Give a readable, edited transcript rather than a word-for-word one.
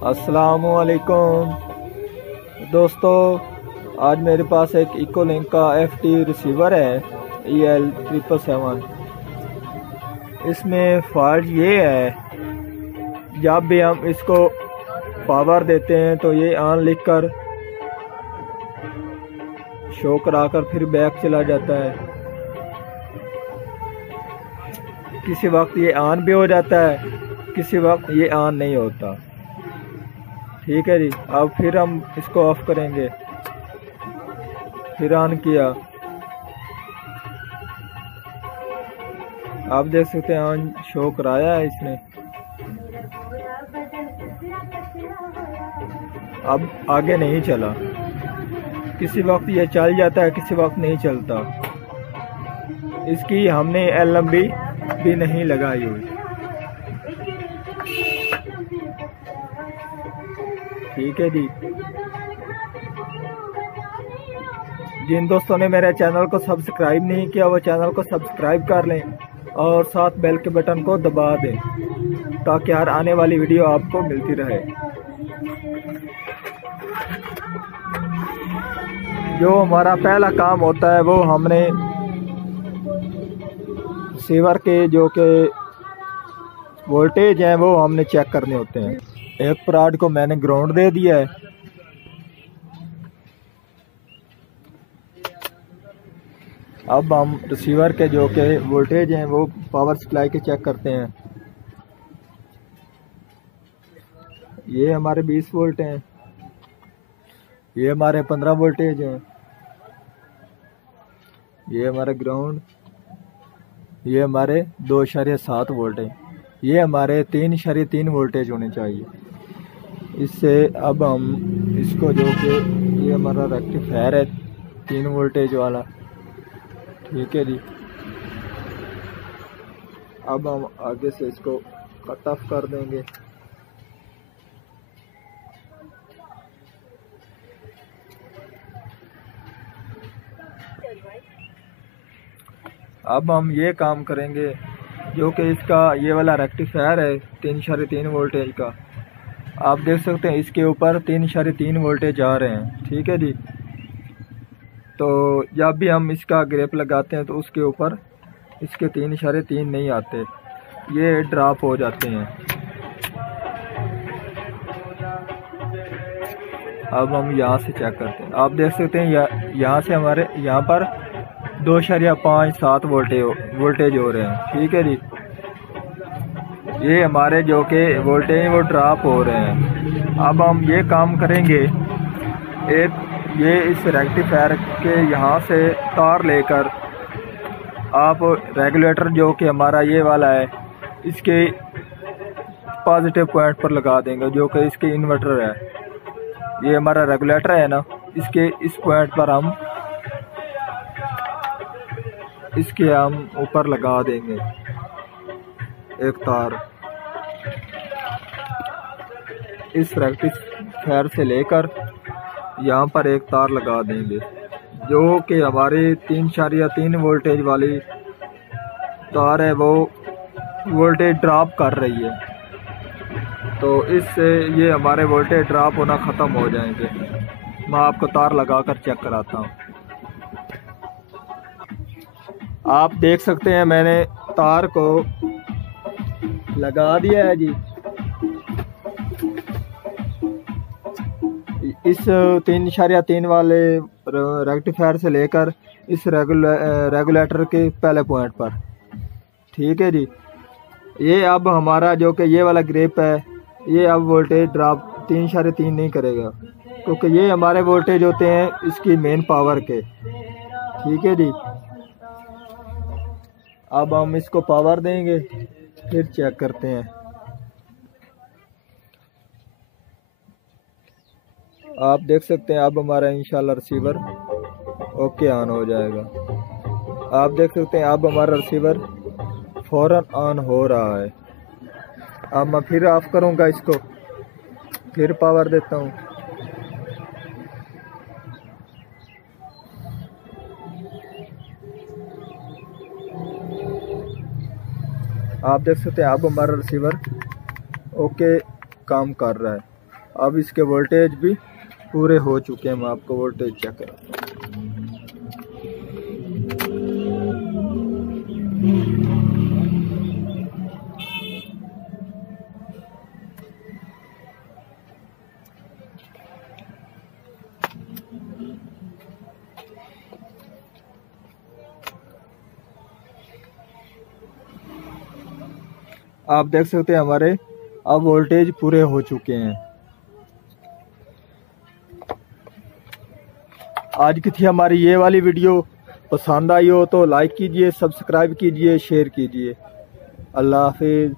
अस्सलामुअलैकुम दोस्तों, आज मेरे पास एक इकोलिंक का FT रिसीवर है EL777। इसमें फॉल्ट ये है, जब भी हम इसको पावर देते हैं तो ये ऑन लिखकर शो कराकर फिर बैक चला जाता है। किसी वक्त ये ऑन भी हो जाता है, किसी वक्त ये ऑन नहीं होता। ठीक है जी, अब फिर हम इसको ऑफ करेंगे। फिर ऑन किया, आप देख सकते हैं ऑन शो कराया है इसने। अब आगे नहीं चला, किसी वक्त ये चल जाता है, किसी वक्त नहीं चलता। इसकी हमने LMB भी नहीं लगाई हुई। ठीक है जी, जिन दोस्तों ने मेरे चैनल को सब्सक्राइब नहीं किया वो चैनल को सब्सक्राइब कर लें और साथ बेल के बटन को दबा दें ताकि हर आने वाली वीडियो आपको मिलती रहे। जो हमारा पहला काम होता है वो हमने रिसीवर के जो के वोल्टेज हैं वो हमने चेक करने होते हैं। एक पराड को मैंने ग्राउंड दे दिया है। अब हम रिसीवर के जो के वोल्टेज हैं वो पावर सप्लाई के चेक करते हैं। ये हमारे 20 वोल्ट हैं, ये हमारे 15 वोल्टेज हैं, ये हमारा ग्राउंड, ये हमारे 2.7 वोल्ट हैं, ये हमारे 3.3 वोल्टेज होने चाहिए। इससे अब हम इसको जो कि ये हमारा रेक्टिफायर है 3 वोल्टेज वाला। ठीक है जी, अब हम आगे से इसको कट ऑफ कर देंगे। अब हम ये काम करेंगे, जो कि इसका ये वाला रेक्टिफायर है 3.3 वोल्टेज का। आप देख सकते हैं इसके ऊपर 3.3 वोल्टेज आ रहे हैं। ठीक है जी, तो जब भी हम इसका ग्रेप लगाते हैं तो उसके ऊपर इसके 3.3 नहीं आते, ये ड्रॉप हो जाते हैं। अब हम यहाँ से चेक करते हैं, आप देख सकते हैं यहाँ से हमारे यहाँ पर 2.57 वोल्टेज हो रहे हैं। ठीक है जी, ये हमारे जो के वोल्टेज वो ड्रॉप हो रहे हैं। अब हम ये काम करेंगे, ये इस रेक्टिफायर के यहाँ से तार लेकर आप रेगुलेटर जो कि हमारा ये वाला है इसके पॉजिटिव पॉइंट पर लगा देंगे, जो कि इसके इन्वर्टर है। ये हमारा रेगुलेटर है ना, इसके इस पॉइंट पर हम इसके ऊपर लगा देंगे एक तार। इस रेक्टिफायर से लेकर यहाँ पर एक तार लगा देंगे, जो कि हमारी 3.3 वोल्टेज वाली तार है, वो वोल्टेज ड्रॉप कर रही है। तो इससे ये हमारे वोल्टेज ड्रॉप होना ख़त्म हो जाएंगे। मैं आपको तार लगाकर चेक कराता हूँ। आप देख सकते हैं मैंने तार को लगा दिया है जी। इस 3.3 वाले रेक्टिफायर से लेकर इस रेगुलेटर के पहले पॉइंट पर। ठीक है जी, ये अब हमारा जो कि ये वाला ग्रेप है, ये अब वोल्टेज ड्रॉप 3.3 नहीं करेगा, क्योंकि ये हमारे वोल्टेज होते हैं इसकी मेन पावर के। ठीक है जी, अब हम इसको पावर देंगे, फिर चेक करते हैं। आप देख सकते हैं अब हमारा इंशाल्लाह रिसीवर ओके ऑन हो जाएगा। आप देख सकते हैं अब हमारा रिसीवर फ़ौरन ऑन हो रहा है। अब मैं फिर ऑफ करूंगा इसको, फिर पावर देता हूं। आप देख सकते हैं अब हमारा रिसीवर ओके काम कर रहा है। अब इसके वोल्टेज भी पूरे हो चुके हैं। मैं आपको वोल्टेज चेक करूँ। आप देख सकते हैं हमारे अब वोल्टेज पूरे हो चुके हैं। आज की थी हमारी ये वाली वीडियो। पसंद आई हो तो लाइक कीजिए, सब्सक्राइब कीजिए, शेयर कीजिए। अल्लाह हाफिज़।